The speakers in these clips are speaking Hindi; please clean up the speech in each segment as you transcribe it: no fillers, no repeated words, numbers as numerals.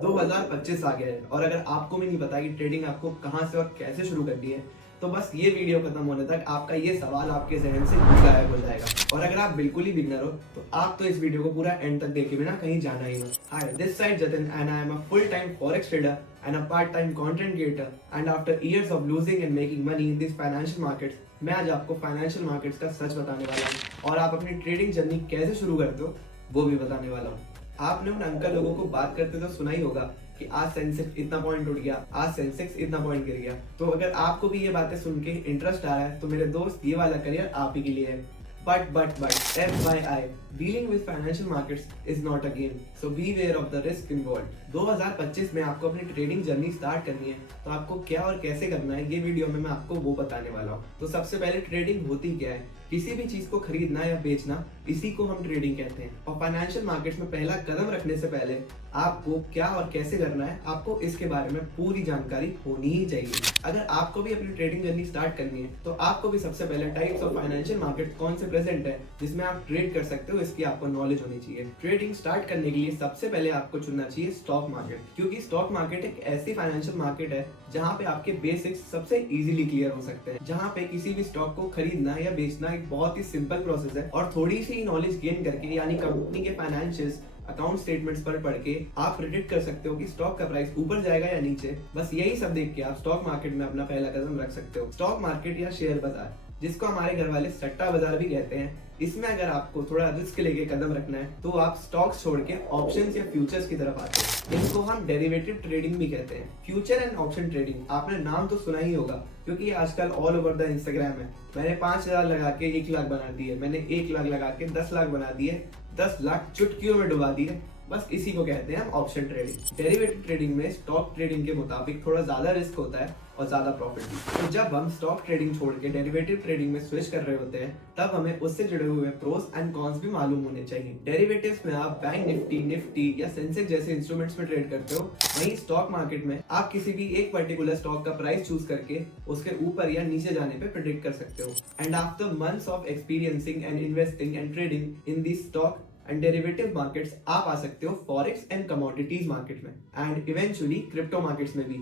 2025 आ गया है और अगर आपको भी नहीं पता कि ट्रेडिंग आपको कहाँ से और कैसे शुरू करनी है, तो बस ये वीडियो खत्म होने तक आपका ये सवाल आपके जहन से ही गायब हो जाएगा। और अगर आप बिल्कुल ही बिगनर हो तो आप तो इस वीडियो को पूरा एंड तक देखे बिना कहीं जाना ही मत। Hi, this side Jatin and I am a full time forex trader and a part time content creator and after years of losing and making money in this financial markets, मैं आज आपको फाइनेंशियल मार्केट्स का सच बताने वाला हूँ और आप अपनी ट्रेडिंग जर्नी कैसे शुरू करते हो वो भी बताने वाला हूँ। आपने उन अंकल लोगों को बात करते तो सुना ही होगा कि आज सेंसेक्स इतना पॉइंट उठ गया, आज सेंसेक्स इतना पॉइंट गिर गया। तो अगर आपको भी ये बातें सुन के इंटरेस्ट आ रहा है तो मेरे दोस्त, ये वाला करियर आप ही के लिए है। But FYI, dealing with financial markets is not a game, so beware of the risk involved. 2025 में आपको अपनी ट्रेडिंग जर्नी स्टार्ट करनी है तो आपको क्या और कैसे करना है ये वीडियो में मैं आपको वो बताने वाला हूँ। तो सबसे पहले ट्रेडिंग होती क्या है? किसी भी चीज को खरीदना या बेचना, इसी को हम ट्रेडिंग कहते हैं। और फाइनेंशियल मार्केट्स में पहला कदम रखने से पहले आपको क्या और कैसे करना है, आपको इसके बारे में पूरी जानकारी होनी ही चाहिए। अगर आपको भी अपनी ट्रेडिंग जर्नी स्टार्ट करनी है तो आपको भी सबसे पहले टाइप्स ऑफ फाइनेंशियल मार्केट कौन से प्रेजेंट है जिसमें आप ट्रेड कर सकते हो, इसकी आपको नॉलेज होनी चाहिए। ट्रेडिंग स्टार्ट करने के लिए सबसे पहले आपको चुनना चाहिए स्टॉक मार्केट, क्योंकि स्टॉक मार्केट एक ऐसी फाइनेंशियल मार्केट है जहाँ पे आपके बेसिक्स सबसे इजीली क्लियर हो सकते हैं, जहाँ पे किसी भी स्टॉक को खरीदना या बेचना एक बहुत ही सिंपल प्रोसेस है। और थोड़ी सी नॉलेज गेन करके, यानी कंपनी के फाइनेंशियल्स, अकाउंट स्टेटमेंट्स पर पढ़ के आप प्रेडिक्ट कर सकते हो कि स्टॉक का प्राइस ऊपर जाएगा या नीचे। बस यही सब देख के आप स्टॉक मार्केट में अपना पहला कदम रख सकते हो। स्टॉक मार्केट या शेयर बाजार, जिसको हमारे घर वाले सट्टा बाजार भी कहते हैं, इसमें अगर आपको थोड़ा रिस्क लेके कदम रखना है तो आप स्टॉक्स छोड़ के ऑप्शंस या फ्यूचर्स की तरफ आते हैं। इनको हम डेरिवेटिव ट्रेडिंग भी कहते हैं। फ्यूचर एंड ऑप्शन ट्रेडिंग, आपने नाम तो सुना ही होगा क्योंकि आजकल ऑल ओवर द इंस्टाग्राम है। मैंने 5,000 लगा के 1 लाख बना दिए, मैंने 1 लाख लगा के 10 लाख बना दिए, 10 लाख चुटकियों में डुबा दिए। बस इसी को कहते हैं हम ऑप्शन ट्रेडिंग। डेरिवेटिव ट्रेडिंग में स्टॉक ट्रेडिंग के मुताबिक थोड़ा ज्यादा रिस्क होता है और ज्यादा प्रॉफिट भी। तो जब हम स्टॉक ट्रेडिंग छोड़ के डेरिवेटिव ट्रेडिंग में स्विच कर रहे होते हैं तब हमें उससे जुड़े हुए प्रोस एंड कॉन्स भी मालूम होने चाहिए। डेरिवेटिव्स में आप बैंक निफ्टी या सेंसेक्स जैसे इंस्ट्रूमेंट्स में ट्रेड करते हो, वहीं स्टॉक मार्केट में आप किसी भी एक पर्टिकुलर स्टॉक का प्राइस चूज करके उसके ऊपर या नीचे जाने पे प्रेडिक्ट कर सकते हो। And after months of experiencing and investing and trading in the stock and derivative markets, आप आ सकते हो फॉरेक्स एंड कमोडिटीज मार्केट में एंड इवेंचुअली क्रिप्टो मार्केट्स में भी।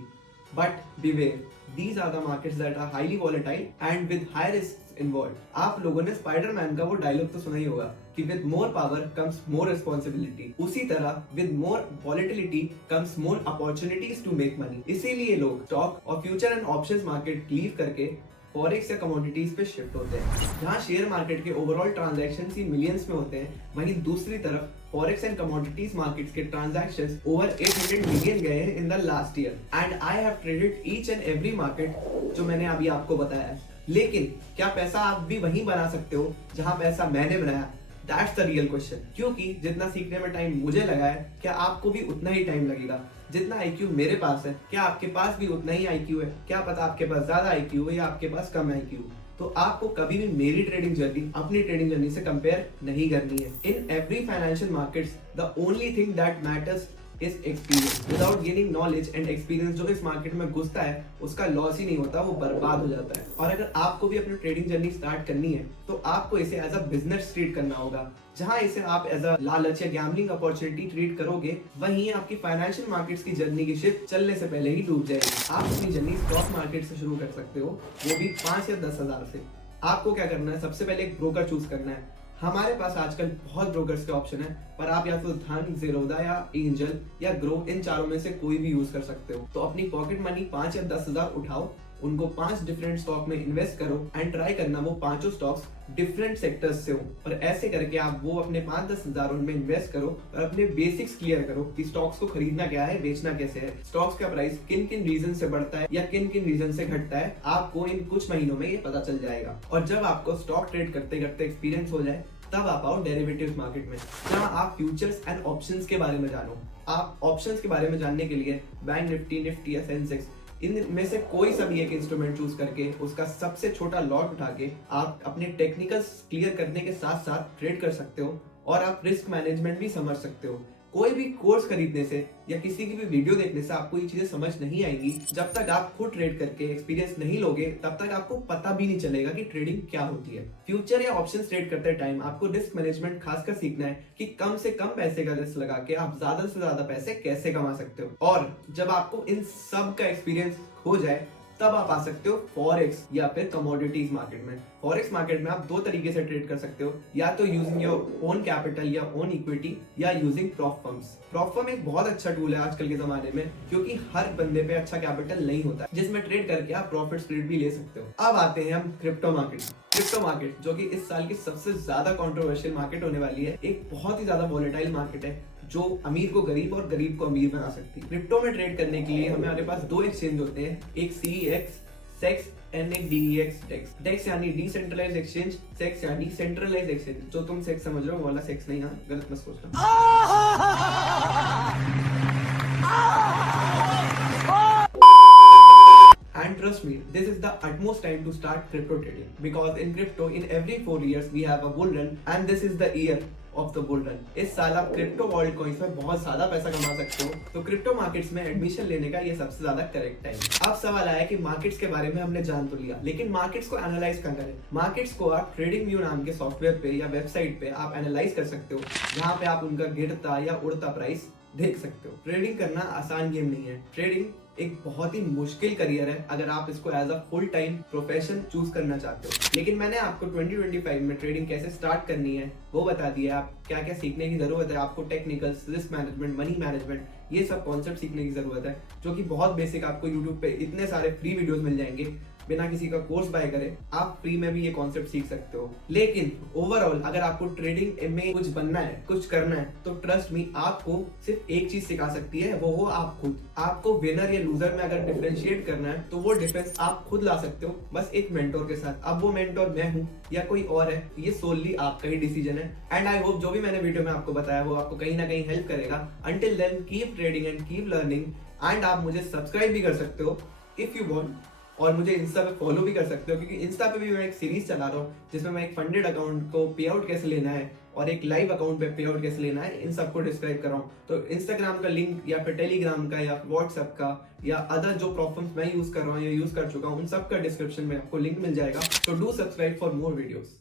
But beware, these are the markets that are highly volatile and with high risks involved. आप लोगों ने स्पाइडरमैन का वो डायलॉग तो सुना ही होगा कि with more power comes more responsibility. उसी तरह with more volatility comes more opportunities to make money. इसीलिए लोग स्टॉक और future and options market leave करके फॉरेक्स या कमोडिटीज पे शिफ्ट होते हैं। जहां शेयर मार्केट के ओवरऑल ट्रांजैक्शन ही मिलियंस में होते हैं, वहीं दूसरी तरफ फॉरेक्स एंड कमोडिटीज मार्केट्स के ट्रांजैक्शंस ओवर 800 मिलियन गए हैं in the last year. And I have traded each and every market जो मैंने अभी आपको बताया है। लेकिन क्या पैसा आप भी वहीं बना सकते हो जहां पैसा मैंने बनाया? That's the real question. क्योंकि जितना सीखने में टाइम मुझे लगा है, क्या आपको भी उतना ही टाइम लगेगा? जितना आईक्यू मेरे पास है, क्या आपके पास भी उतना ही आईक्यू है? क्या पता आपके पास ज्यादा आईक्यू है या आपके पास कम आईक्यू। तो आपको कभी भी मेरी ट्रेडिंग जर्नी अपनी ट्रेडिंग जर्नी से कंपेयर नहीं करनी है। In every financial markets the only thing that matters is experience. Without gaining knowledge and experience, जो इस मार्केट में घुसता है उसका लॉस ही नहीं होता, वो बर्बाद हो जाता है। और अगर आपको भी अपनी ट्रेडिंग जर्नी स्टार्ट करनी है तो आपको इसे एज अ बिजनेस ट्रीट करना होगा। जहां इसे आप एज अ लालच या गैम्बलिंग अपॉर्चुनिटी ट्रीट करोगे, वहीं आपकी फाइनेंशियल मार्केट्स की जर्नी की शिप चलने से पहले ही डूब जाएगी। आप अपनी जर्नी स्टॉक मार्केट से शुरू कर सकते हो, वो भी 5 या 10 हजार से। आपको क्या करना है? सबसे पहले एक ब्रोकर चूज करना है। हमारे पास आजकल बहुत ब्रोकर्स के ऑप्शन है, पर आप या तो धन, ज़ीरोधा या एंजल या ग्रो, इन चारों में से कोई भी यूज कर सकते हो। तो अपनी पॉकेट मनी 5 या 10 हजार उठाओ, उनको 5 डिफरेंट स्टॉक में इन्वेस्ट करो एंड ट्राई करना वो पांचों स्टॉक्स डिफरेंट सेक्टर्स से हो। और ऐसे करके आप वो अपने 5-10 हजार उनमें इन्वेस्ट करो और अपने बेसिक्स क्लियर करो कि स्टॉक्स को खरीदना क्या है, बेचना कैसे है, स्टॉक्स का प्राइस किन किन रीजन से बढ़ता है या किन किन रीजन से घटता है। आपको इन कुछ महीनों में ये पता चल जाएगा। और जब आपको स्टॉक ट्रेड करते करते एक्सपीरियंस हो जाए, तब आप आओ डेरिवेटिव्स मार्केट में, जहां आप फ्यूचर्स एंड ऑप्शंस के बारे में जानो। आप ऑप्शंस के बारे में जानने के लिए बैंक निफ्टी या सेंसेक्स, इनमें से कोई सा भी एक इंस्ट्रूमेंट चूज करके उसका सबसे छोटा लॉट उठा के आप अपने टेक्निकल्स क्लियर करने के साथ साथ ट्रेड कर सकते हो और आप रिस्क मैनेजमेंट भी समझ सकते हो। कोई भी कोर्स खरीदने से या किसी की भी वीडियो देखने से आपको ये चीजें समझ नहीं आएंगी। जब तक आप खुद ट्रेड करके एक्सपीरियंस नहीं लोगे तब तक आपको पता भी नहीं चलेगा कि ट्रेडिंग क्या होती है। फ्यूचर या ऑप्शन ट्रेड करते टाइम आपको रिस्क मैनेजमेंट खासकर सीखना है कि कम से कम पैसे का रिस्क लगा के आप ज्यादा से ज्यादा पैसे कैसे कमा सकते हो। और जब आपको इन सब का एक्सपीरियंस हो जाए तब आप आ सकते हो फॉरेक्स या फिर कमोडिटीज मार्केट में। फॉरेक्स मार्केट में आप दो तरीके से ट्रेड कर सकते हो, या तो यूजिंग योर ओन कैपिटल या ओन इक्विटी, या using prop firms. Prop firm एक बहुत अच्छा टूल है आजकल के जमाने में, क्योंकि हर बंदे पे अच्छा कैपिटल नहीं होता जिसमें ट्रेड करके आप प्रॉफिट स्प्लिट भी ले सकते हो। अब आते हैं हम क्रिप्टो मार्केट। क्रिप्टो मार्केट जो कि इस साल की सबसे ज्यादा कंट्रोवर्शियल मार्केट होने वाली है, एक बहुत ही ज्यादा वोलेटाइल मार्केट है जो अमीर को गरीब और गरीब को अमीर बना सकती है। क्रिप्टो में ट्रेड करने के लिए हमारे पास दो एक्सचेंज होते हैं, एक CEX सेक्स एंड एक DEX डेक्स। डेक्स यानी डिसेंट्रलाइज्ड एक्सचेंज, सेक्स यानी सेंट्रलाइज्ड एक्सचेंज। जो तुम सेक्स समझ रहे हो वो वाला सेक्स नहीं, हाँ गलत मत सोचना। And trust me, this is the utmost time to start crypto trading, because in crypto in every 4 years we have a bull run and this is the year of the bull run। इस साल आप क्रिप्टो वर्ल्ड कॉइंस में बहुत ज्यादा पैसा कमा सकते हो, तो क्रिप्टो मार्केट्स में एडमिशन लेने का ये सबसे ज्यादा करेक्ट टाइम। अब सवाल आया कि मार्केट्स के बारे में हमने जान तो लिया, लेकिन मार्केट्स को एनालाइज कहाँ करें। मार्केट्स को आप ट्रेडिंग व्यू नाम के सॉफ्टवेयर पे या वेबसाइट पे आप एनालाइज कर सकते हो, जहाँ पे आप उनका गिरता या उड़ता प्राइस देख सकते हो। ट्रेडिंग करना आसान गेम नहीं है। ट्रेडिंग एक बहुत ही मुश्किल करियर है अगर आप इसको as a full time profession choose करना चाहते हो। लेकिन मैंने आपको 2025 में ट्रेडिंग कैसे स्टार्ट करनी है वो बता दिया, आप क्या क्या सीखने की जरूरत है। आपको technical, risk management, money management, ये सब कॉन्सेप्ट सीखने की जरूरत है, जो कि बहुत बेसिक। आपको यूट्यूब पे इतने सारे फ्री वीडियोस मिल जाएंगे, बिना किसी का कोर्स बाय करे आप फ्री में भी ये कॉन्सेप्ट सीख सकते हो। लेकिन ओवरऑल अगर आपको ट्रेडिंग में कुछ बनना है, कुछ करना है, तो ट्रस्ट मी आपको सिर्फ एक चीज सिखा सकती है, वो हो आप खुद। आपको विनर या लूजर में अगर डिफरेंशिएट करना है तो वो डिफरेंस आप खुद ला सकते हो, बस एक मेंटोर के साथ। अब वो मेंटोर मैं हूँ या कोई और है, ये सोनली आपका ही डिसीजन है। एंड आई होप जो भी मैंने वीडियो में आपको बताया वो आपको कहीं ना कहीं हेल्प करेगा। Until then keep trading and keep learning. And आप मुझे सब्सक्राइब भी कर सकते हो इफ यू वांट, और मुझे इंस्टा पे फॉलो भी कर सकते हो, क्योंकि इंस्टा पे भी मैं एक सीरीज चला रहा हूँ जिसमें मैं एक फंडेड अकाउंट को पे आउट कैसे लेना है और एक लाइव अकाउंट पे पे आउट कैसे लेना है, इन सबको डिस्क्राइब कर रहा हूँ। तो इंस्टाग्राम का लिंक या फिर टेलीग्राम का या व्हाट्सएप का या अदर जो प्लेटफॉर्म्स मैं यूज कर रहा हूँ या यूज कर चुका हूँ, उन सब का डिस्क्रिप्शन में आपको लिंक मिल जाएगा। तो do subscribe for more videos.